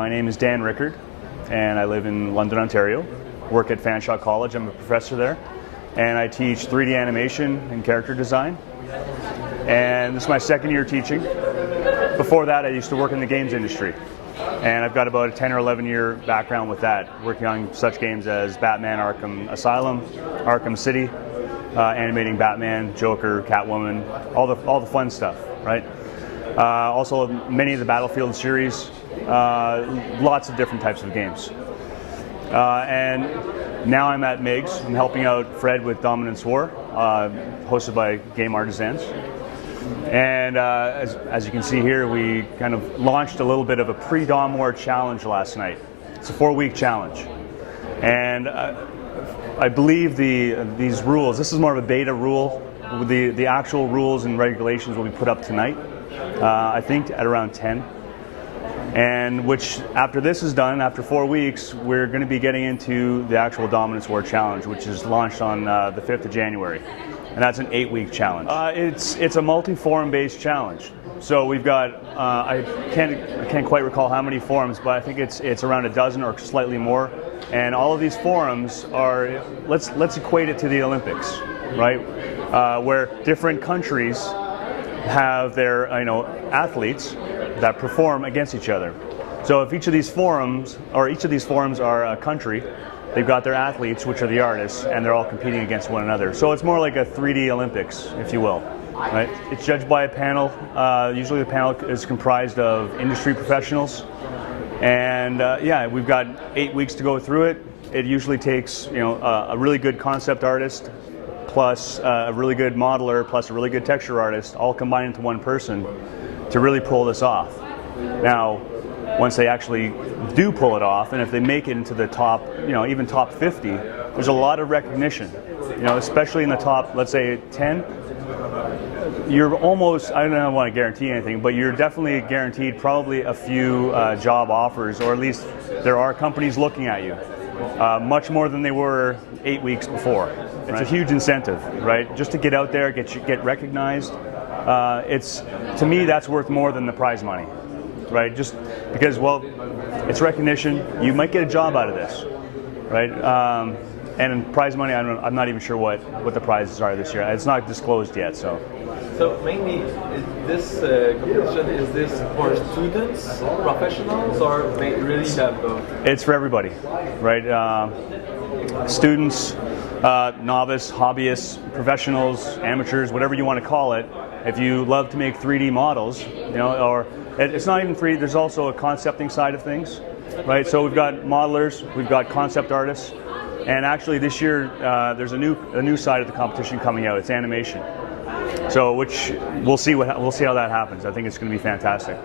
My name is Dan Rickard, and I live in London, Ontario. Work at Fanshawe College. I'm a professor there, and I teach 3D animation and character design. And this is my second year teaching. Before that, I used to work in the games industry, and I've got about a 10 or 11 year background with that, working on such games as Batman Arkham Asylum, Arkham City, animating Batman, Joker, Catwoman, all the fun stuff, right? Also many of the Battlefield series, lots of different types of games. And now I'm at MIGS. I'm helping out Fred with Dominance War, hosted by GameArtisans. And as you can see here, we kind of launched a little bit of a pre-Dom War challenge last night. It's a 4-week challenge. And I believe these rules, this is more of a beta rule. The actual rules and regulations will be put up tonight, I think at around 10. And which, after this is done, after 4 weeks, we're going to be getting into the actual Dominance War Challenge, which is launched on the 5th of January. And that's an 8-week challenge. It's a multi-forum based challenge. So we've got, I can't quite recall how many forums, but I think it's around a dozen or slightly more. And all of these forums are, let's equate it to the Olympics, right? Where different countries have their athletes that perform against each other. So if each of these forums are a country, they've got their athletes, which are the artists, and they're all competing against one another. So it's more like a 3D Olympics, if you will. Right? It's judged by a panel. Usually the panel is comprised of industry professionals. And yeah, we've got 8 weeks to go through it. It usually takes a really good concept artist, plus a really good modeler, plus a really good texture artist, all combined into one person to really pull this off. Now, once they actually do pull it off, and if they make it into the top, even top 50, there's a lot of recognition. Especially in the top, let's say 10, you're almost, I don't want to guarantee anything, but you're definitely guaranteed probably a few job offers, or at least there are companies looking at you, much more than they were 8 weeks before. It's a huge incentive, right? Just to get out there, get recognized. To me, that's worth more than the prize money, right? Just because, well, it's recognition. You might get a job out of this, right? And prize money, I'm not even sure what the prizes are this year. It's not disclosed yet, so. So mainly, this competition, is this for students, professionals, or they really have both? It's for everybody, right? Students, novice, hobbyists, professionals, amateurs, whatever you want to call it. If you love to make 3D models, or it's not even 3D, there's also a concepting side of things, right? So we've got modelers, we've got concept artists, and actually this year there's a new side of the competition coming out. It's animation. So which we'll see how that happens. I think it's going to be fantastic.